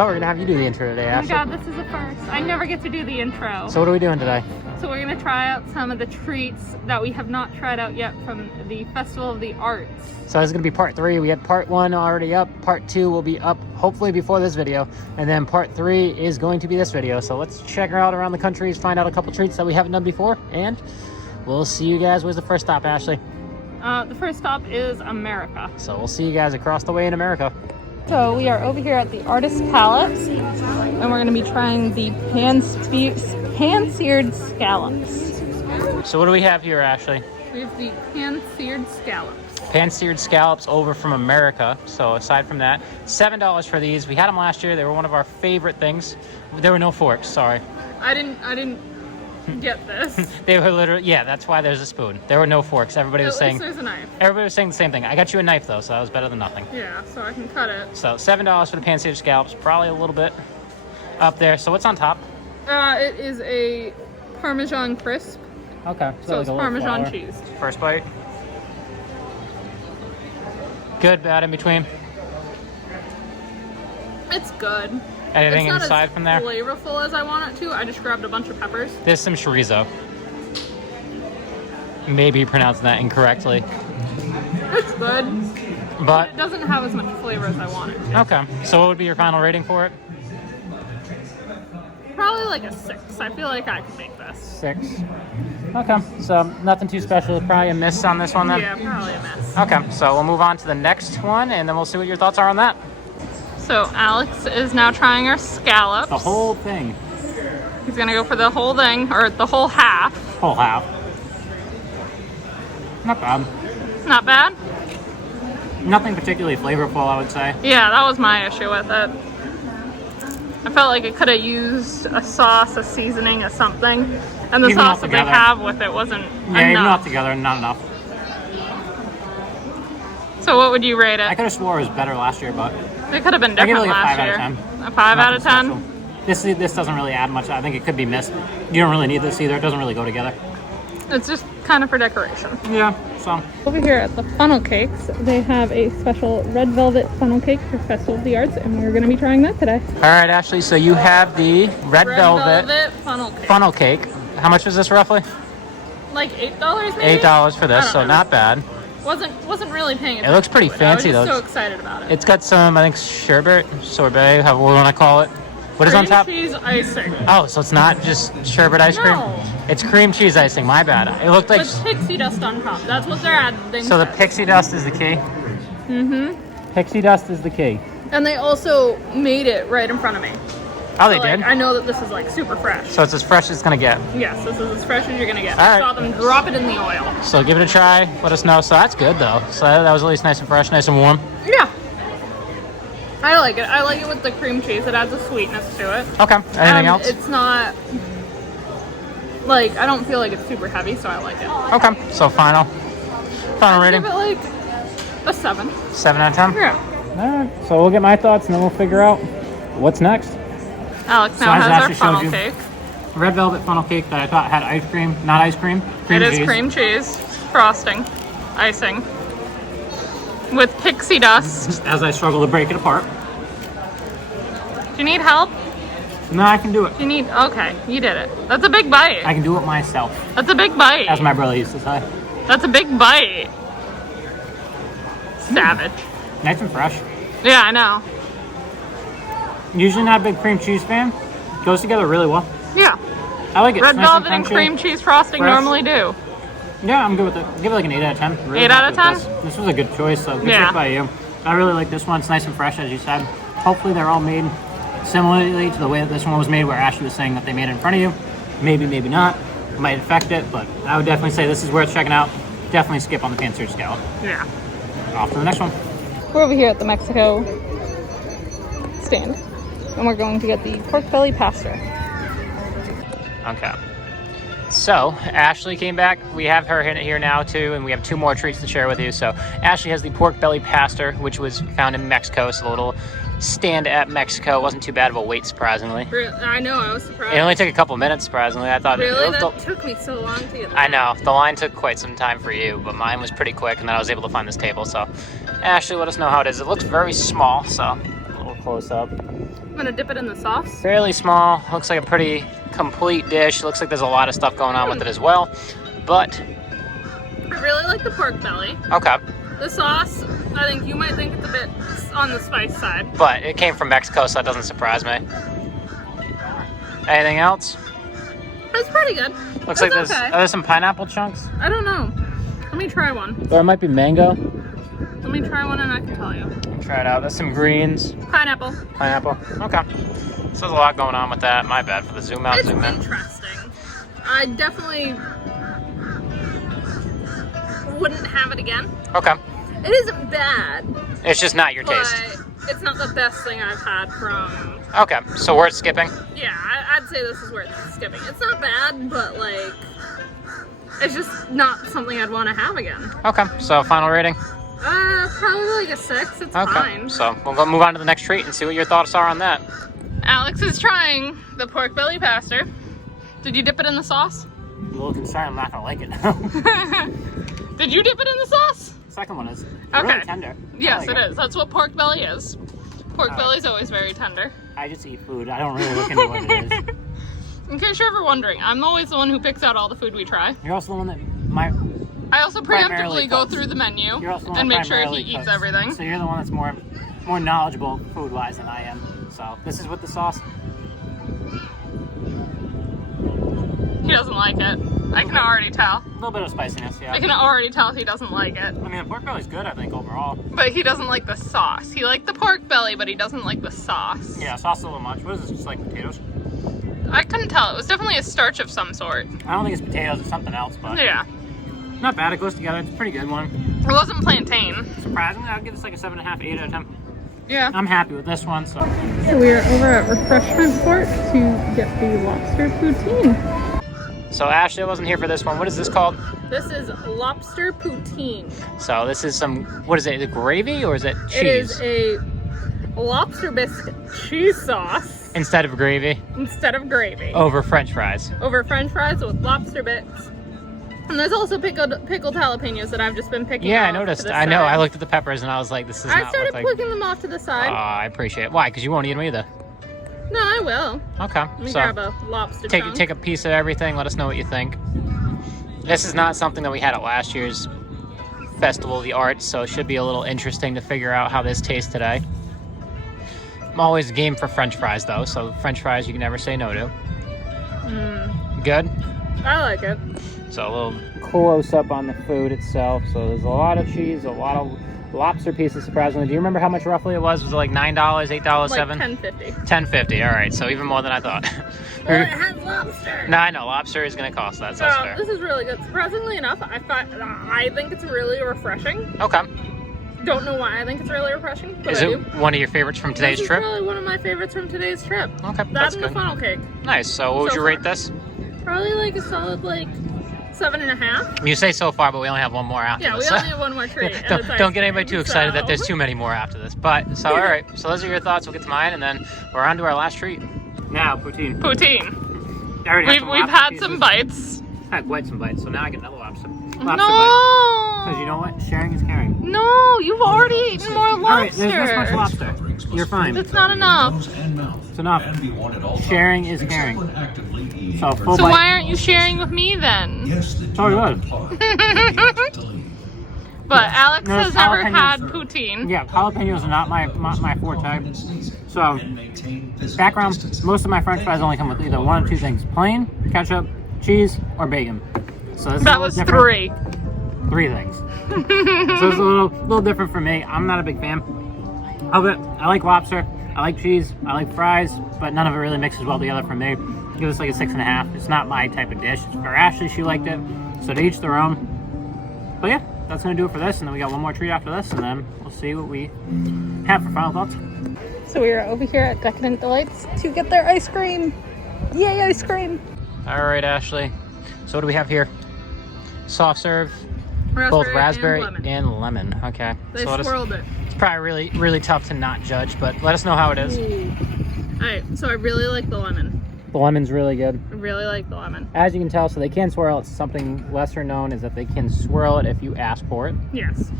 thought we were gonna have you do the intro today, Ashley. Oh my god, this is a first. I never get to do the intro. So what are we doing today? So we're gonna try out some of the treats that we have not tried out yet from the Festival of the Arts. So this is gonna be part 3. We had part 1 already up. Part 2 will be up hopefully before this video. And then part 3 is going to be this video. So let's check her out around the country, find out a couple treats that we haven't done before. And we'll see you guys. Where's the first stop, Ashley? The first stop is America. So we'll see you guys across the way in America. So we are over here at the Artista Palace, and we're going to be trying the Pan-Seared Scallops. So what do we have here, Ashley? We have the Pan-Seared Scallops. Pan-Seared Scallops over from America. So aside from that, $7 for these. We had them last year. They were one of our favorite things. There were no forks, sorry. I didn't get this. They were literally, yeah, that's why there's a spoon. There were no forks. Everybody was saying there's a knife. Everybody was saying the same thing. I got you a knife though, so that was better than nothing. Yeah, so I can cut it. So $7 for the Pan-Seared Scallops, probably a little bit up there. So what's on top? It is a Parmesan Crisp. Okay. So it's Parmesan cheese. First bite. Good, bad, in between. It's good. Anything it's not inside as from there? Flavorful as I want it to. I just grabbed a bunch of peppers. There's some chorizo. Maybe pronouncing that incorrectly. It's good. But it doesn't have as much flavor as I want it to. Okay. So what would be your final rating for it? Probably like a 6. I feel like I could make this. 6. Okay. So nothing too special. Probably a miss on this one then? Yeah, probably a miss. Okay. So we'll move on to the next one and then we'll see what your thoughts are on that. So Alex is now trying our scallops. The whole thing. He's gonna go for the whole thing, or the whole half. Whole half. Not bad. Not bad? Nothing particularly flavorful, I would say. Yeah, that was my issue with it. I felt like it could have used a sauce, a seasoning, or something. And the Even sauce that they altogether. have with it wasn't Yeah, enough. even all together, not enough. So what would you rate I it? could have swore it was better last year, but It could have been I give it different like a 5 last year. out of 10. A 5 out of 10? Nothing special. This doesn't really add much. I think it could be missed. You don't really need this either. It doesn't really go together. It's just kind of for decoration. Yeah, so. Over here at the funnel cakes, they have a special red velvet funnel cake for Festival of the Arts, and we're going to be trying that today. All right, Ashley, so you have the red velvet funnel cake. How much was this roughly? Like $8 maybe? $8 for this, I so don't know. not bad. Wasn't really paying attention. It looks pretty to fancy I was though. just so excited about it. It's got some, I think, sorbet, however we want to call it. What is on top? Cream cheese icing. Oh, so it's not just sherbet ice cream? No. It's cream cheese icing, my bad. It looked like... With pixie dust on top. That's what they're adding. So the pixie dust is the key? Mm-hmm. Pixie dust is the key. And they also made it right in front of me. Oh, they So, like, did? I know that this is like super fresh. So it's as fresh as it's going to get. Yes, this is as fresh as you're going to get. All I right. saw them drop it in the oil. So give it a try. Let us know. So that's good, though. So that was at least nice and fresh, nice and warm. Yeah. I like it. I like it with the cream cheese. It adds a sweetness to it. Okay. Anything else? It's not, like, I don't feel like it's super heavy, so I like it. Okay. So final rating? Give it like a 7. 7 out of 10? Yeah. All right. So we'll get my thoughts, and then we'll figure out what's next. Alex So now as has our Ashley showed funnel you, cake. Red velvet funnel cake that I thought had ice cream, not ice cream. It is cheese. cream cheese, frosting, icing, with pixie dust. As I struggle to break it apart. Do you need help? No, I can do it. Do you need? Okay, you did it. That's a big bite. I can do it myself, That's a big bite. as my brother used to say. That's a big bite. Savage. Nice and fresh. Yeah, I know. Usually not a big cream cheese fan. Goes together really well. Yeah. I like it. Red It's nice velvet and crunchy. cream cheese frosting Fresh. normally do. Yeah, I'm good with it. Give it like an 8 out of 10. Really 8 out of happy with 10? This was a good choice, so good Yeah. pick by you. I really like this one. It's nice and fresh, as you said. Hopefully they're all made similarly to the way that this one was made, where Ashley was saying that they made it in front of you. Maybe, maybe not. Might affect it, but I would definitely say this is worth checking out. Definitely skip on the Pan-Seared Scallop. Yeah. Off to the next one. We're over here at the Mexico stand, and we're going to get the pork belly pasta. Okay. So, Ashley came back. We have her here now, too, and we have 2 more treats to share with you. So, Ashley has the pork belly pasta, which was found in Mexico, so the little stand at Mexico. It wasn't too bad of a wait, surprisingly. I know, I was surprised. It only took a couple minutes, surprisingly. I thought Really? That took me so long to get I know. The line took quite some time for you, but mine was pretty quick, and then I was able to find this table. So, Ashley, let us know how it is. It looks very small, so a little close up. gonna dip it in the sauce. Fairly small. Looks like a pretty complete dish. Looks like there's a lot of stuff going on with it as well. But I really like the pork belly. okay. The sauce, I think you might think it's a bit on the spice side. But it came from Mexico, so that doesn't surprise me. Anything else? It's pretty good. Looks like there's, are there some pineapple chunks? I don't know. Let me try one. Or it might be mango. Let me try one and I can tell you. Try it out. There's some greens. Pineapple. Pineapple. Okay. So there's a lot going on with that. My bad for the zoom out, It's zoom in. interesting. I definitely wouldn't have it again. Okay. It isn't bad. It's just not your but taste. it's not the best thing I've had from... Okay, so worth skipping? Yeah, I'd say this is worth skipping. It's not bad, but like, it's just not something I'd want to have again. Okay, so final rating? Probably like a 6. It's Okay, fine. so we'll go move on to the next treat and see what your thoughts are on that. Alex is trying the pork belly pastor. Did you dip it in the sauce? I'm a little concerned I'm not gonna like it. Did you dip it in the sauce? Second one is Okay. really tender. Yes, it is. That's what pork belly is. Pork belly is always very tender. I just eat food. I don't really look into what it is. In case you're ever wondering, I'm always the one who picks out all the food we try. You're also the one that I also primarily preemptively go cooks. through the menu You're also the one and that make sure he primarily eats cooks. everything. So you're the one that's more knowledgeable food-wise than I am. So this is with the sauce. He doesn't like it. I can already tell. A little bit of spiciness, yeah. I can already tell he doesn't like it. I mean, the pork belly's good, I think, overall. But he doesn't like the sauce. He liked the pork belly, but he doesn't like the sauce. Yeah, sauce is a little much. What is this, just like potatoes? I couldn't tell. It was definitely a starch of some sort. I don't think it's potatoes, it's something else, but Yeah. not bad. It goes together. It's a pretty good one. It wasn't plantain. Surprisingly, I'd give this like a 7.5, 8 out of 10. Yeah. I'm happy with this one, so. So we are over at Refreshment Pork to get the Lobster Poutine. So Ashley wasn't here for this one. What is this called? This is Lobster Poutine. So this is some, what is it? Is it gravy or is it cheese? It is a lobster bisque cheese sauce Instead of gravy? instead of gravy. Over French fries. Over French fries with lobster bits. And there's also pickled jalapenos that I've just been picking Yeah, off I noticed. to the I know. side. I looked at the peppers and I was like, this does I not started look like... picking them off to the Oh, side. I appreciate it. Why? Because you won't eat them either. No, I will. Okay. Let me So grab a lobster chunk. take a piece of everything. Let us know what you think. This is not something that we had at last year's Festival of the Arts, so it should be a little interesting to figure out how this tastes today. I'm always game for French fries, though, so French fries you can never say no to. Good? I like it. So a little close up on the food itself. So there's a lot of cheese, a lot of lobster pieces, surprisingly. Do you remember how much roughly it was? Was it like $9, $8, Like $7? $10.50. $10.50. All right, so even more than I thought. Well, it has lobster. No, I know lobster is going to cost that, so that's fair. This is really good. Surprisingly enough, I think it's really refreshing. Okay. Don't know why I think it's really refreshing, but Is I it do. one of your favorites from today's This is trip? probably one of my favorites from today's trip. Okay, That that's and good. the funnel cake. Nice. So what would So you far. rate this? Probably like a solid 7.5. You say so far, but we only have one more after Yeah, we this. only have one more treat. and it's Don't ice get anybody cream, too excited that so- there's too many more after this. But, so all right. So those are your thoughts. We'll get to mine, and then we're on to our last treat. Now, poutine. Poutine. I already had We've some had lobster some pieces. bites. I had quite some bites, so now I get another lobster. Lobster No. bite. Because you know what? Sharing is caring. No, you've already eaten more All right, lobster. there's this much lobster. You're fine. It's not enough. It's enough. Sharing is caring. So full So bite. why aren't you sharing with me then? Sorry, what? But Alex There's has never jalapenos. had poutine. Yeah, jalapenos are not my forte. So, background, most of my french fries only come with either one or two things. Plain, ketchup, cheese, or bacon. So this is a That little was different. 3. 3 things. So it's a little different for me. I'm not a big fan of it. I like lobster, I like cheese, I like fries, but none of it really mixes well together for me. Give this like a 6.5. It's not my type of dish. For Ashley, she liked it. So to each their own. But yeah, that's gonna do it for this, and then we got one more treat after this, and then we'll see what we have for final thoughts. So we are over here at Decadent Delights to get their ice cream. Yay, ice cream! All right, Ashley. So what do we have here? Soft serve, both raspberry and lemon. Okay. They so swirled it. it's probably really tough to not judge, but let us know how it is. Alright, so I really like the lemon. The lemon's really good. I really like the lemon. As you can tell, so they can swirl it. Something lesser known is that they can swirl it if you ask for it. Yes.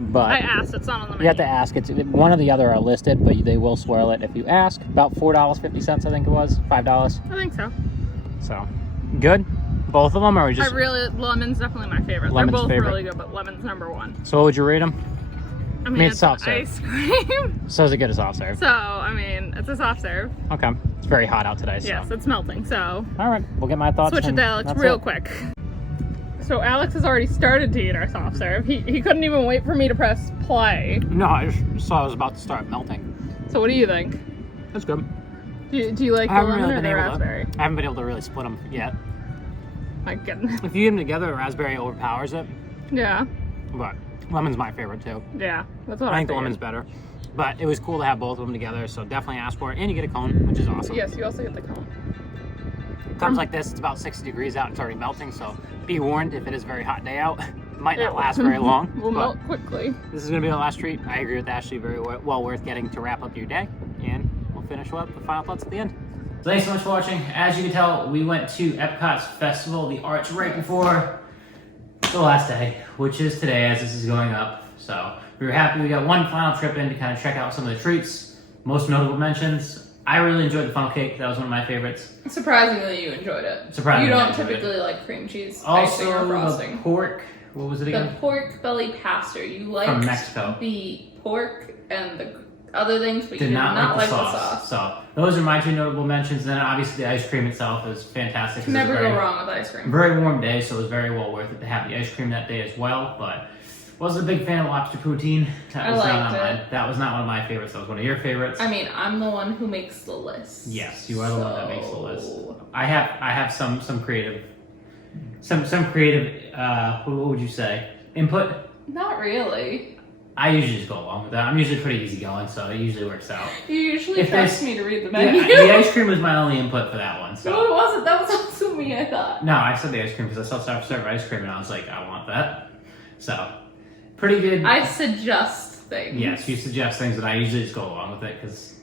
but I asked. It's not on the menu. you have to ask. It's one or the other are listed, but they will swirl it if you ask. About $4.50, I think it was. $5. I think so. So, good. Both of them, or just? Lemon's definitely my favorite. Lemon's They're both favorite. really good, but lemon's number one. So what would you rate them? I mean, it's soft serve. ice cream. So is it good as soft serve? So, I mean, it's a soft serve. Okay. It's very hot out today, so. Yes, it's melting, so. All right, we'll get my thoughts. Switch it to Alex real quick. So Alex has already started to eat our soft serve. He couldn't even wait for me to press play. No, I just saw it was about to start melting. So what do you think? That's good. Do you like the lemon or the raspberry? I haven't been able to really split them yet. My goodness. If you eat them together, raspberry overpowers it. Yeah. But lemon's my favorite too. Yeah, that's what I think the lemon's better. But it was cool to have both of them together, so definitely ask for it. And you get a cone, which is awesome. Yes, you also get the cone. Times like this, it's about 60 degrees out. It's already melting, so be warned if it is a very hot day out. It might not last very long. Will melt quickly. This is going to be the last treat. I agree with Ashley. Very well worth getting to wrap up your day. And we'll finish up the final thoughts at the end. So thanks so much for watching. As you can tell, we went to Epcot's Festival of the Arts right before the last day, which is today as this is going up. So we were happy we got one final trip in to kind of check out some of the treats. Most notable mentions. I really enjoyed the funnel cake. That was one of my favorites. Surprisingly, you enjoyed it. Surprisingly, you don't typically like cream cheese, icing, or Also, frosting. the pork. What was it again? The pork belly pastor. You liked From Mexico. the pork and the other things, but you Did did not like the the sauce. So those are my two notable mentions. And then obviously the ice cream itself is fantastic. Can never go wrong with ice cream. Very warm day, so it was very well worth it to have the ice cream that day as well. But wasn't a big fan of lobster poutine. I liked it. That was not one of my favorites. That was one of your favorites. I mean, I'm the one who makes the list. Yes, you are the one that makes the list. I have some creative what would you say, input? Not really. I usually just go along with that. I'm usually pretty easygoing, so it usually works out. You usually If trust there's- me to read the menu. The ice cream was my only input for that one. So No, it wasn't. That was also me, I thought. no, I said the ice cream because I saw self-serve ice cream and I was like, I want that. So pretty good. I suggest things. Yes, you suggest things and I usually just go along with it because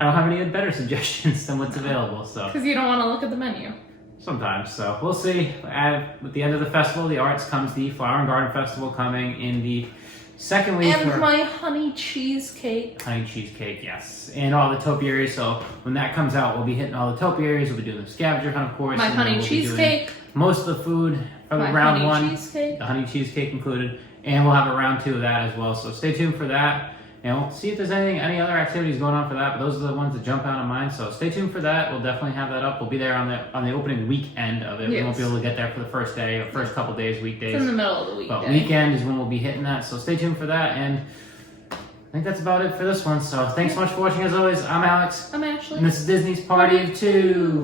I don't have any better suggestions than what's available. So Because you don't want to look at the menu. sometimes, so we'll see. At the end of the festival, the arts comes the Flower and Garden Festival coming in the second week. And my honey cheesecake. Honey cheesecake, yes. And all the topiaries. So when that comes out, we'll be hitting all the topiaries. We'll be doing the scavenger hunt, of course. My and then honey we'll be doing cheesecake. most of the food for My round honey one. cheesecake. The honey cheesecake included. And we'll have a round two of that as well. So stay tuned for that. And we'll see if there's any other activities going on for that. But those are the ones that jump out of mine. So stay tuned for that. We'll definitely have that up. We'll be there on the opening weekend of it. We won't be able to get there for the first day or first couple days, weekdays. It's in the middle of the weekday. But weekend is when we'll be hitting that. So stay tuned for that. And I think that's about it for this one. So thanks so much for watching as always. I'm Alex. I'm Ashley. And this is Disney's Party of Two.